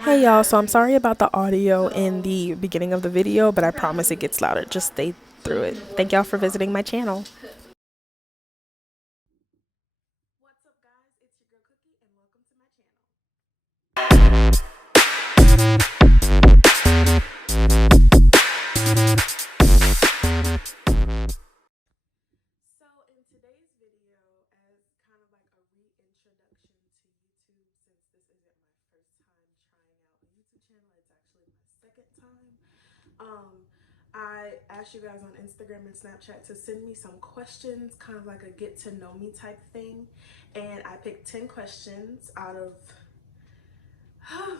Hey y'all, so I'm sorry about the audio in the beginning of the video, but I promise it gets louder. Just stay through it. Thank y'all for visiting my channel. What's up guys, it's your girl Cookie and welcome to my channel. So in today's video, as kind of like a reintroduction to YouTube, since this isn't my first time trying out a YouTube channel, it's actually my second time. I asked you guys on Instagram and Snapchat to send me some questions, kind of like a get to know me type thing. And I picked 10 questions out of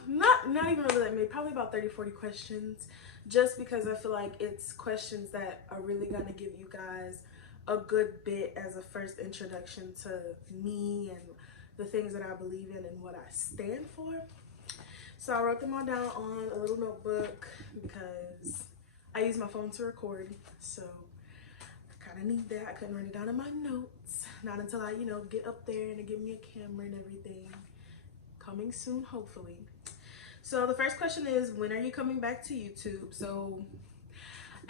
not even really that many, probably about 30-40 questions, just because I feel like it's questions that are really gonna give you guys a good bit as a first introduction to me and the things that I believe in and what I stand for. So I wrote them all down on a little notebook because I use my phone to record, so I kind of need that. I couldn't write it down in my notes, not until I, get up there and they give me a camera and everything. Coming soon, hopefully. So the first question is, when are you coming back to YouTube? So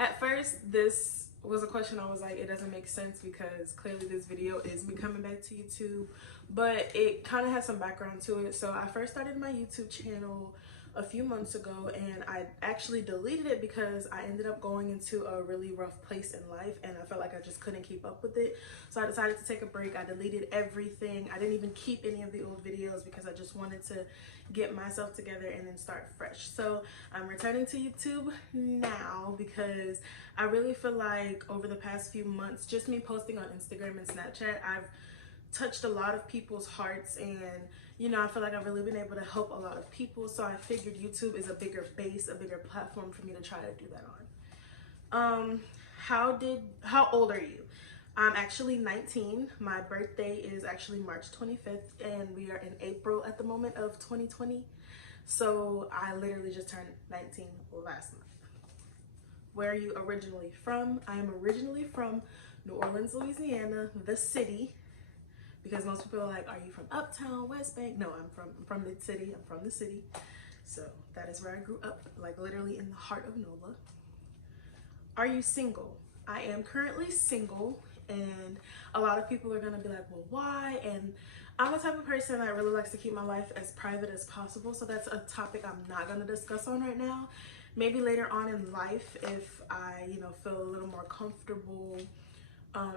at first, this was a question I was like, it doesn't make sense because clearly this video is me coming back to YouTube, but it kind of has some background to it. So I first started my YouTube channel a few months ago, and I actually deleted it because I ended up going into a really rough place in life and I felt like I just couldn't keep up with it. So I decided to take a break. I deleted everything. I didn't even keep any of the old videos because I just wanted to get myself together and then start fresh. So I'm returning to YouTube now because I really feel like over the past few months, just me posting on Instagram and Snapchat, I've touched a lot of people's hearts, and I feel like I've really been able to help a lot of people. So I figured YouTube is a bigger base, a bigger platform for me to try to do that on. How old are you? I'm actually 19. My birthday is actually March 25th and we are in April at the moment of 2020. So I literally just turned 19 last month. Where are you originally from? I am originally from New Orleans, Louisiana, the city, because most people are like, are you from Uptown, West Bank? No, I'm from the city. I'm from the city. So that is where I grew up, like literally in the heart of NOLA. Are you single? I am currently single, and a lot of people are gonna be like, well, why? And I'm the type of person that really likes to keep my life as private as possible, so that's a topic I'm not gonna discuss on right now. Maybe later on in life, if I, feel a little more comfortable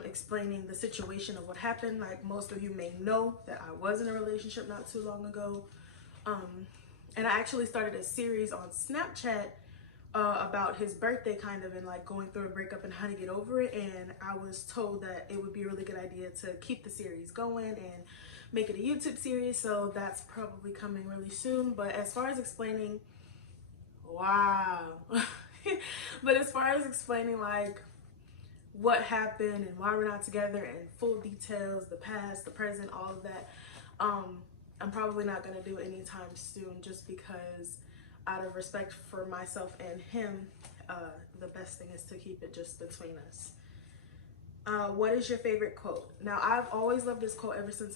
explaining the situation of what happened. Like most of you may know that I was in a relationship not too long ago. And I actually started a series on Snapchat about his birthday, kind of, and like going through a breakup and how to get over it. And I was told that it would be a really good idea to keep the series going and make it a YouTube series. So that's probably coming really soon. But as far as explaining, wow. But as far as explaining like what happened and why we're not together and full details, the past, the present, all of that, I'm probably not going to do it anytime soon, just because out of respect for myself and him, the best thing is to keep it just between us. What is your favorite quote? Now, I've always loved this quote ever since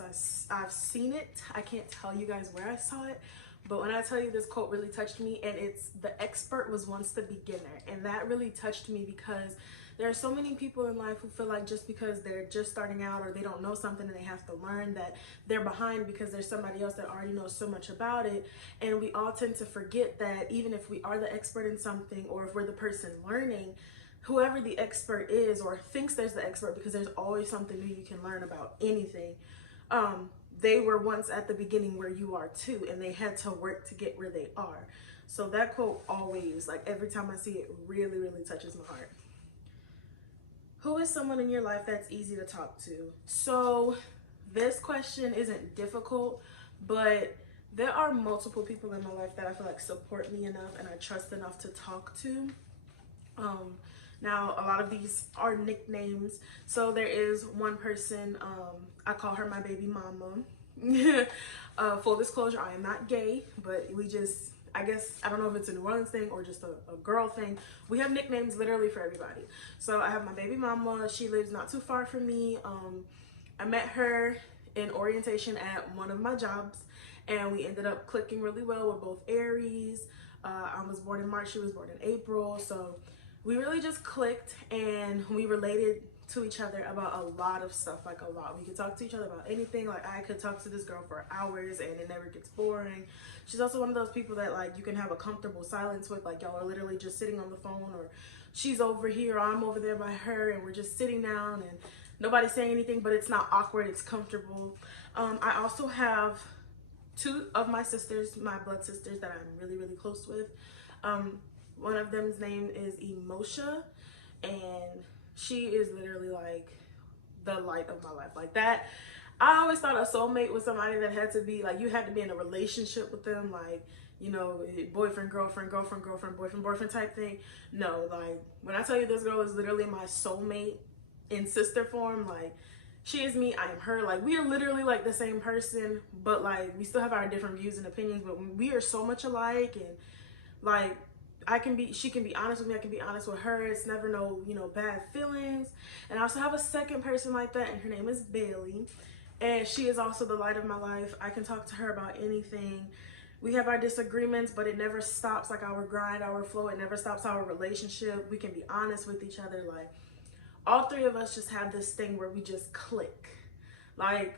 I've seen it. I can't tell you guys where I saw it, but when I tell you, this quote really touched me, and it's, the expert was once the beginner. And that really touched me because there are so many people in life who feel like just because they're just starting out or they don't know something and they have to learn, that they're behind because there's somebody else that already knows so much about it. And we all tend to forget that even if we are the expert in something, or if we're the person learning, whoever the expert is or thinks there's the expert, because there's always something new you can learn about anything, they were once at the beginning where you are too, and they had to work to get where they are. So that quote always, like every time I see it, really, really touches my heart. Who is someone in your life that's easy to talk to? So this question isn't difficult, but there are multiple people in my life that I feel like support me enough and I trust enough to talk to. Now, a lot of these are nicknames. So there is one person, I call her my baby mama. Full disclosure, I am not gay, but we just, I guess, I don't know if it's a New Orleans thing or just a girl thing. We have nicknames literally for everybody. So I have my baby mama. She lives not too far from me. I met her in orientation at one of my jobs, and we ended up clicking really well. We're both Aries. I was born in March, she was born in April, so we really just clicked, and we related to each other about a lot of stuff, like a lot. We could talk to each other about anything. Like, I could talk to this girl for hours and it never gets boring. She's also one of those people that, like, you can have a comfortable silence with. Like, y'all are literally just sitting on the phone, or she's over here, or I'm over there by her, and we're just sitting down and nobody's saying anything, but it's not awkward, it's comfortable. I also have two of my sisters, my blood sisters, that I'm really, really close with. One of them's name is Emosha, and she is literally like the light of my life. Like, that, I always thought a soulmate was somebody that had to be like, you had to be in a relationship with them, like, you know, boyfriend, girlfriend, girlfriend, girlfriend, boyfriend, boyfriend type thing. No, like, when I tell you this girl is literally my soulmate in sister form, like, she is me, I am her. Like, we are literally like the same person, but like, we still have our different views and opinions, but we are so much alike. And like, she can be honest with me, I can be honest with her. It's never no, you know, bad feelings. And I also have a second person like that, and her name is Bailey, and she is also the light of my life. I can talk to her about anything. We have our disagreements, but it never stops like our grind, our flow. It never stops our relationship. We can be honest with each other. Like, all three of us just have this thing where we just click. Like,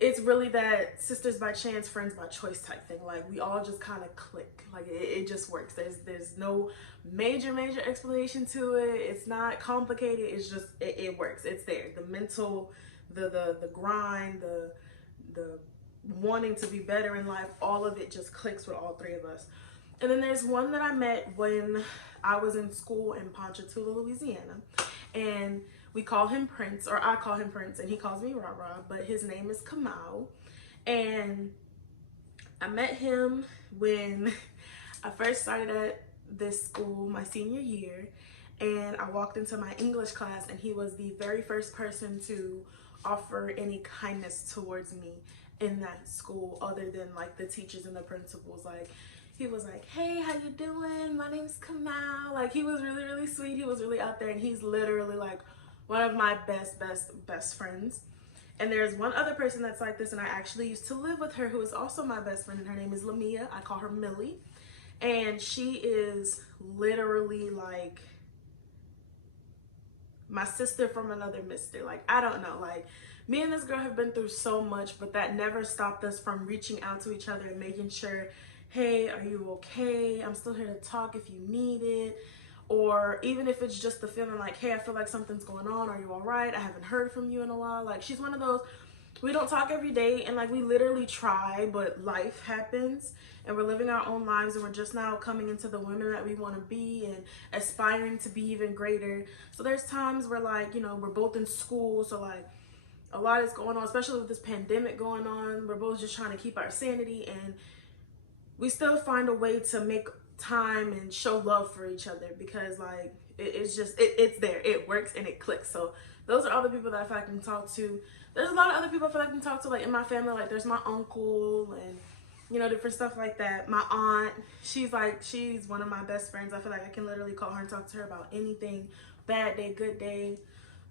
it's really that sisters by chance, friends by choice type thing. Like, we all just kind of click. Like, it just works. There's no major explanation to it. It's not complicated. It's just, it works. It's there. The mental, the grind, the wanting to be better in life, all of it just clicks with all three of us. And then there's one that I met when I was in school in Ponchatoula, Louisiana, and we call him Prince, or I call him Prince, and he calls me Rara, but his name is Kamau. And I met him when I first started at this school my senior year, and I walked into my English class, and he was the very first person to offer any kindness towards me in that school, other than like the teachers and the principals. Like, he was like, hey, how you doing? My name's Kamau. Like, he was really, really sweet. He was really out there, and he's literally like one of my best friends. And there's one other person that's like this, and I actually used to live with her, who is also my best friend, and her name is Lamia. I call her Millie. And she is literally like my sister from another mister. Like, I don't know, like, me and this girl have been through so much, but that never stopped us from reaching out to each other and making sure, hey, are you okay? I'm still here to talk if you need it. Or even if it's just the feeling like, hey, I feel like something's going on. Are you all right? I haven't heard from you in a while. Like, she's one of those, we don't talk every day, and like, we literally try, but life happens, and we're living our own lives, and we're just now coming into the women that we want to be and aspiring to be even greater. So there's times where, like, you know, we're both in school, so like a lot is going on, especially with this pandemic going on. We're both just trying to keep our sanity, and we still find a way to make time and show love for each other, because like, it's just, it's there, it works, and it clicks. So those are all the people that I feel like I can talk to. There's a lot of other people I feel like I can talk to, like in my family. Like, there's my uncle and, you know, different stuff like that. My aunt, she's one of my best friends. I feel like I can literally call her and talk to her about anything, bad day, good day.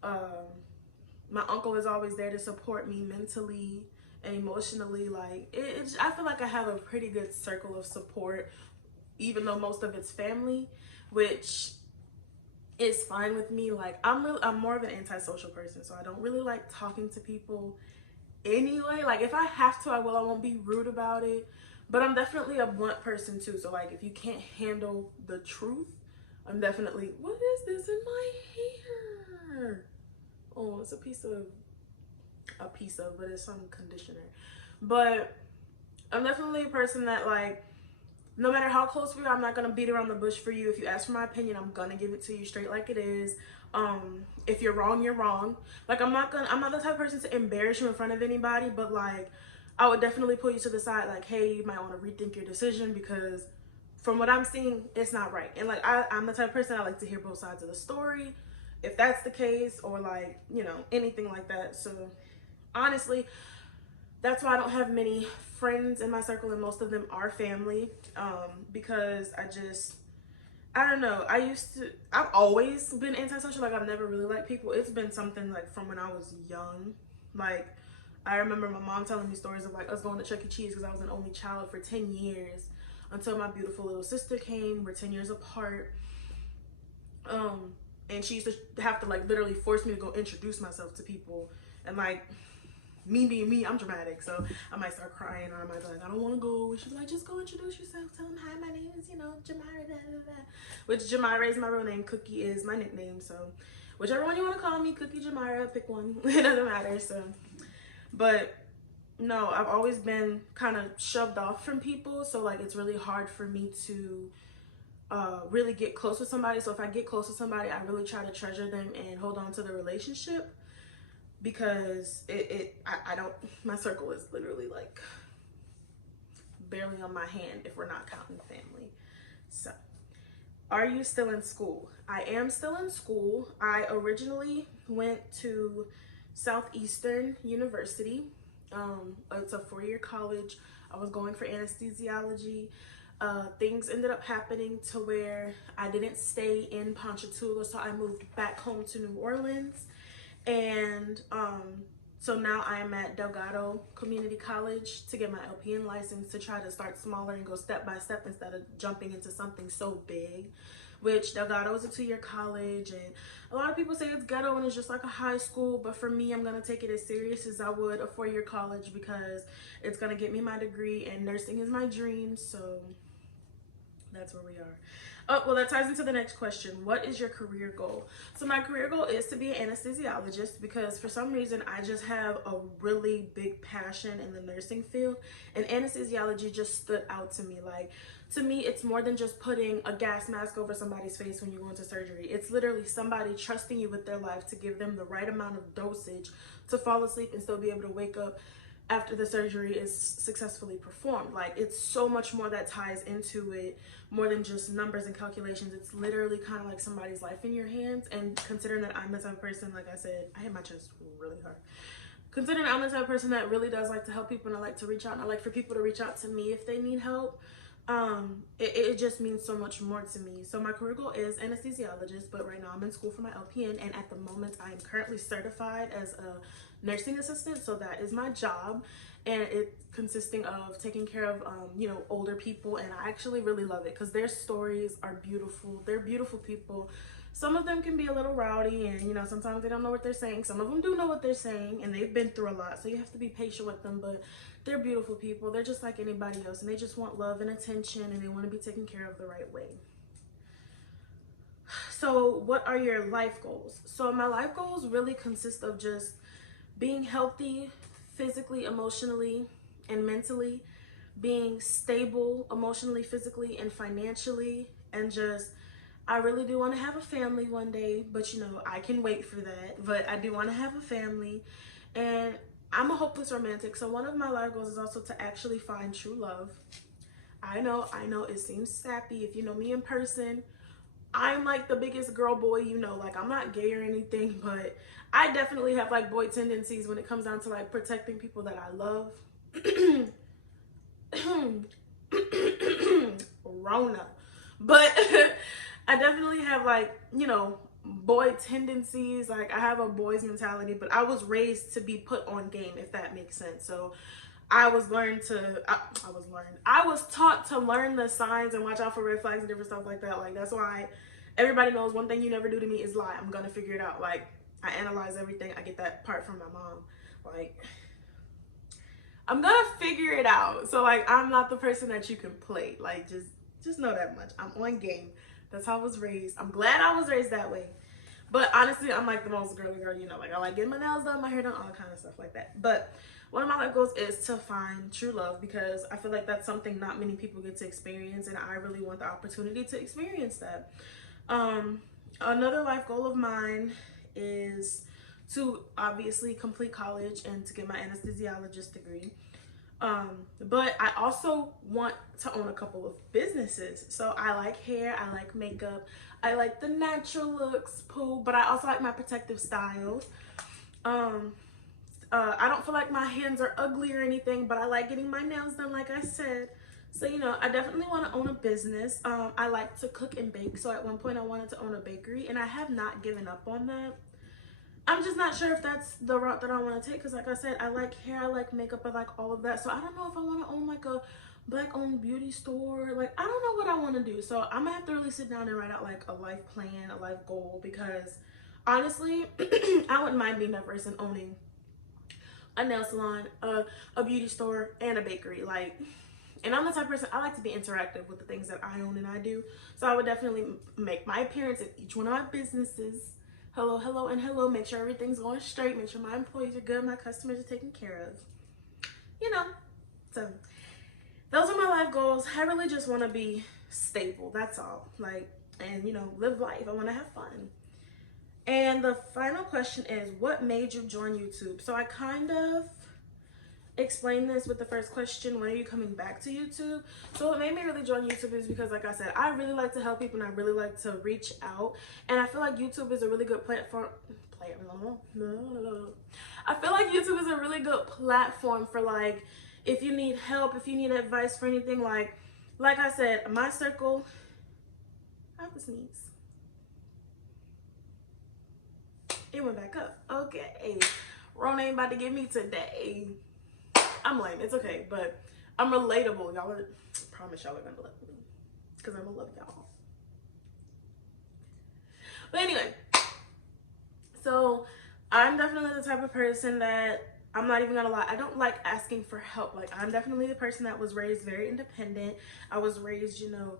My uncle is always there to support me mentally and emotionally. Like, I feel like I have a pretty good circle of support, even though most of it's family, which is fine with me. Like, I'm more of an antisocial person, so I don't really like talking to people anyway. Like, if I have to, I will. I won't be rude about it, but I'm definitely a blunt person too. So like, if you can't handle the truth, I'm definitely, what is this in my hair? Oh, it's a piece of, but it's some conditioner. But I'm definitely a person that, like, no matter how close we are, I'm not gonna beat around the bush for you. If you ask for my opinion, I'm gonna give it to you straight like it is. If you're wrong, you're wrong. Like, I'm not the type of person to embarrass you in front of anybody, but like, I would definitely pull you to the side, like, hey, you might want to rethink your decision, because from what I'm seeing, it's not right. And like, I'm the type of person, I like to hear both sides of the story, if that's the case, or like, you know, anything like that. So honestly, that's why I don't have many friends in my circle, and most of them are family, because I don't know. I've always been antisocial. Like, I've never really liked people. It's been something like from when I was young. Like, I remember my mom telling me stories of like us going to Chuck E. Cheese because I was an only child for 10 years until my beautiful little sister came. We're 10 years apart. And she used to have to like literally force me to go introduce myself to people. And like, me being me, I'm dramatic, so I might start crying, or I might be like, I don't want to go. And she's like, just go introduce yourself. Tell them, hi, my name is, Jamira, blah, blah, blah. Which Jamira is my real name. Cookie is my nickname. So whichever one you want to call me, Cookie, Jamira, pick one. It doesn't matter. So, but no, I've always been kind of shoved off from people. So like, it's really hard for me to really get close with somebody. So if I get close with somebody, I really try to treasure them and hold on to the relationship, because I don't, my circle is literally like barely on my hand if we're not counting family. So, are you still in school? I am still in school. I originally went to Southeastern University. It's a 4-year college. I was going for anesthesiology. Things ended up happening to where I didn't stay in Ponchatoula, so I moved back home to New Orleans. And so now I am at Delgado Community College to get my LPN license, to try to start smaller and go step by step instead of jumping into something so big, which Delgado is a 2-year college. And a lot of people say it's ghetto and it's just like a high school, but for me, I'm going to take it as serious as I would a 4-year college, because it's going to get me my degree, and nursing is my dream. So that's where we are. Oh, well, that ties into the next question. What is your career goal? So my career goal is to be an anesthesiologist, because for some reason I just have a really big passion in the nursing field, and anesthesiology just stood out to me. Like, to me, it's more than just putting a gas mask over somebody's face when you go into surgery. It's literally somebody trusting you with their life to give them the right amount of dosage to fall asleep and still be able to wake up after the surgery is successfully performed. Like, it's so much more that ties into it, more than just numbers and calculations. It's literally kind of like somebody's life in your hands. And considering that I'm the type of person, like I said, I hit my chest really hard. Considering I'm the type of person that really does like to help people, and I like to reach out, and I like for people to reach out to me if they need help, it just means so much more to me. So my career goal is anesthesiologist, but right now I'm in school for my LPN, and at the moment I am currently certified as a nursing assistant. So that is my job, and it's consisting of taking care of older people. And I actually really love it because their stories are beautiful. They're beautiful people. Some of them can be a little rowdy, and sometimes they don't know what they're saying. Some of them do know what they're saying, and they've been through a lot, so you have to be patient with them. But they're beautiful people. They're just like anybody else, and they just want love and attention, and they want to be taken care of the right way. So what are your life goals? So my life goals really consist of just being healthy physically, emotionally, and mentally, being stable emotionally, physically, and financially, and just, I really do want to have a family one day, but I can wait for that. But I do want to have a family, and I'm a hopeless romantic. So one of my life goals is also to actually find true love. I know it seems sappy. If you know me in person, I'm like the biggest girl boy, like I'm not gay or anything, but I definitely have like boy tendencies when it comes down to like protecting people that I love. Rona. But I definitely have like, boy tendencies. Like, I have a boy's mentality, but I was raised to be put on game, if that makes sense. So I was taught to learn the signs and watch out for red flags and different stuff like that. Like, that's why everybody knows one thing you never do to me is lie. I'm gonna figure it out. Like, I analyze everything. I get that part from my mom. Like, I'm gonna figure it out. So like, I'm not the person that you can play. Like, just know that much. I'm on game. That's how I was raised. I'm glad I was raised that way. But honestly, I'm like the most girly girl, like I like getting my nails done, my hair done, all kind of stuff like that. But one of my life goals is to find true love, because I feel like that's something not many people get to experience, and I really want the opportunity to experience that. Another life goal of mine is to obviously complete college and to get my anesthesiologist degree. But I also want to own a couple of businesses. So I like hair, I like makeup, I like the natural looks, but I also like my protective styles. I don't feel like my hands are ugly or anything, but I like getting my nails done, like I said. So, I definitely want to own a business. I like to cook and bake. So at one point I wanted to own a bakery, and I have not given up on that. I'm just not sure if that's the route that I want to take, because like I said, I like hair, I like makeup, I like all of that. So I don't know if I want to own like a black owned beauty store. Like, I don't know what I want to do. So I'm gonna have to really sit down and write out like a life plan, a life goal, because honestly, I wouldn't mind being that person owning a nail salon, a beauty store, and a bakery. Like, and I'm the type of person, I like to be interactive with the things that I own and I do. So I would definitely make my appearance at each one of my businesses. Hello, hello, and hello. Make sure everything's going straight. Make sure my employees are good. My customers are taken care of. You know, so those are my life goals. I really just want to be stable. That's all. Like, and you know, live life. I want to have fun. And the final question is, what made you join YouTube? So I kind of explained this with the first question, when are you coming back to YouTube? So what made me really join YouTube is because, like I said, I really like to help people and I really like to reach out. And I feel like YouTube is a really good platform. I feel like YouTube is a really good platform for, like, if you need help, if you need advice for anything, like I said, my circle, I have to sneeze. It went back up. Okay. Rona ain't about to get me today. I'm lame. It's okay. But I'm relatable. Y'all are, promise y'all are going to love me. Because I'm going to love y'all. But anyway. So I'm definitely the type of person that, I'm not even going to lie, I don't like asking for help. Like, I'm definitely the person that was raised very independent. I was raised, you know,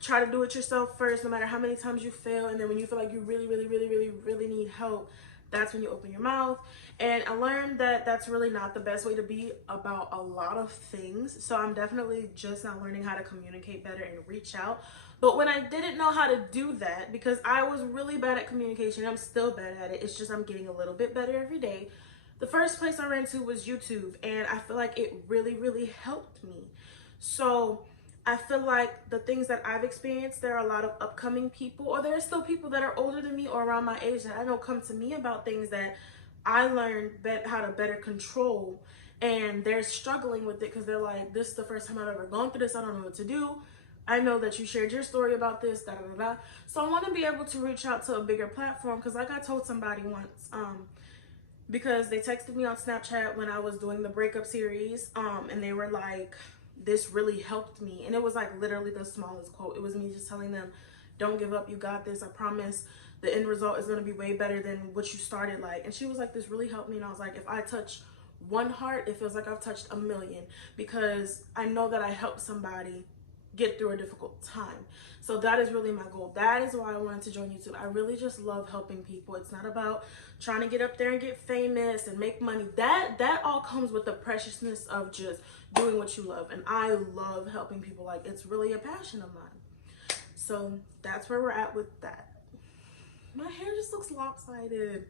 try to do it yourself first, no matter how many times you fail. And then when you feel like you really need help, that's when you open your mouth. And I learned that that's really not the best way to be about a lot of things. So I'm definitely just now learning how to communicate better and reach out. But when I didn't know how to do that, because I was really bad at communication, I'm still bad at it. It's just I'm getting a little bit better every day. The first place I ran to was YouTube, and I feel like it really helped me. So I feel like the things that I've experienced, there are a lot of upcoming people, or there are still people that are older than me or around my age that I know come to me about things that I learned how to better control, and they're struggling with it because they're like, this is the first time I've ever gone through this. I don't know what to do. I know that you shared your story about this, da da da da. So I want to be able to reach out to a bigger platform, because like I told somebody once, because they texted me on Snapchat when I was doing the breakup series, and they were like, this really helped me. And it was like literally the smallest quote. It was me just telling them, don't give up, you got this, I promise the end result is going to be way better than what you started like. And she was like, this really helped me. And I was like, if I touch one heart, it feels like I've touched a million, because I know that I helped somebody get through a difficult time. So that is really my goal. That is why I wanted to join YouTube. I really just love helping people. It's not about trying to get up there and get famous and make money. That all comes with the preciousness of just doing what you love. And I love helping people. Like, it's really a passion of mine. So that's where we're at with that. My hair just looks lopsided.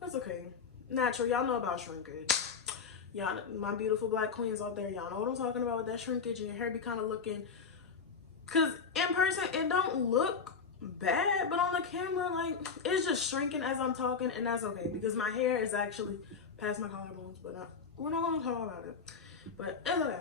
That's okay. Natural. Y'all know about shrinkage. Y'all, my beautiful black queens out there, y'all know what I'm talking about with that shrinkage, and your hair be kind of looking, because in person it don't look bad, but on the camera, like, it's just shrinking as I'm talking, and that's okay, because my hair is actually past my collarbones, but we're not going to talk about it, but it's okay.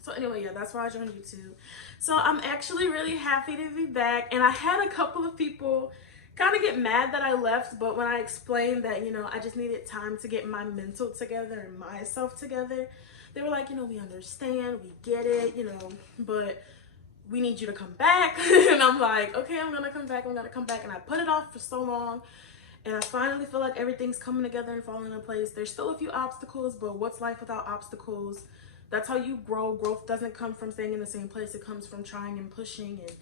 So anyway, yeah, that's why I joined YouTube. So I'm actually really happy to be back, and I had a couple of people kind of get mad that I left, but when I explained that, you know, I just needed time to get my mental together and myself together, they were like, you know, we understand, we get it, you know, but we need you to come back. And I'm like, okay, I'm gonna come back, and I put it off for so long, and I finally feel like everything's coming together and falling into place. There's still a few obstacles, but what's life without obstacles? That's how you grow. Growth doesn't come from staying in the same place. It comes from trying and pushing and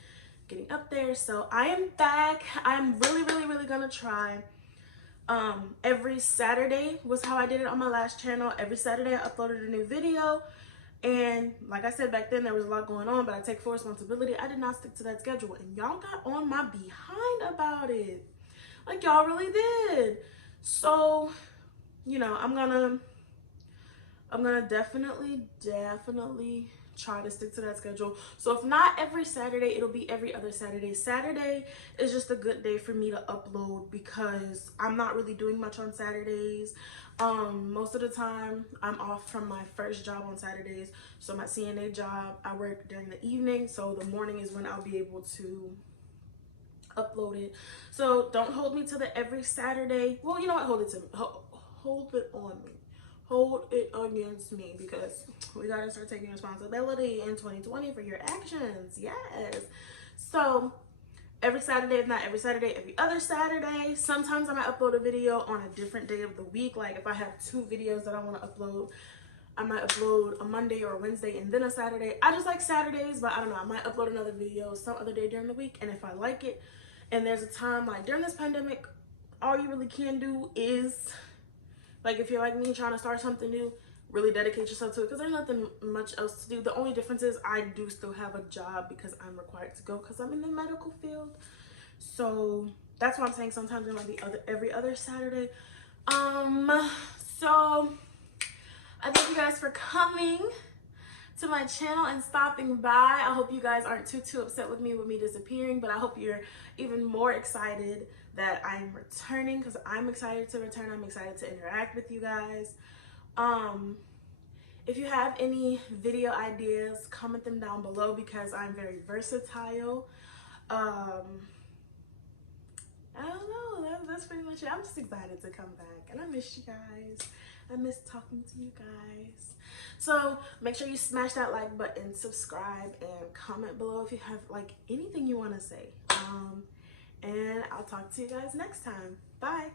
getting up there. So I am back. I'm really gonna try. Every Saturday was how I did it on my last channel. Every Saturday I uploaded a new video. And like I said, back then there was a lot going on, but I take full responsibility. I did not stick to that schedule, and y'all got on my behind about it. Like, y'all really did. So, you know, I'm gonna definitely try to stick to that schedule. So if not every Saturday, it'll be every other Saturday. Saturday is just a good day for me to upload, because I'm not really doing much on Saturdays. Most of the time I'm off from my first job on Saturdays. So my CNA job, I work during the evening, so the morning is when I'll be able to upload it. So don't hold me to the every Saturday. Well, you know what? Hold it to me. Hold it on me. Hold it against me, because we gotta start taking responsibility in 2020 for your actions. Yes. So every Saturday, if not every Saturday, every other Saturday. Sometimes I might upload a video on a different day of the week. Like if I have 2 videos that I want to upload, I might upload a Monday or a Wednesday and then a Saturday. I just like Saturdays, but I don't know. I might upload another video some other day during the week. And if I like it, and there's a time, like during this pandemic, all you really can do is, like if you're like me trying to start something new, really dedicate yourself to it, because there's nothing much else to do. The only difference is I do still have a job because I'm required to go because I'm in the medical field. So that's why I'm saying sometimes it might be every other Saturday. So I thank you guys for coming to my channel and stopping by. I hope you guys aren't too upset with me disappearing, but I hope you're even more excited that I'm returning, because I'm excited to return. I'm excited to interact with you guys. If you have any video ideas, comment them down below, because I'm very versatile. I don't know, that's pretty much it. I'm just excited to come back, and I miss you guys. I miss talking to you guys. So make sure you smash that like button, subscribe, and comment below if you have like anything you want to say. And I'll talk to you guys next time. Bye.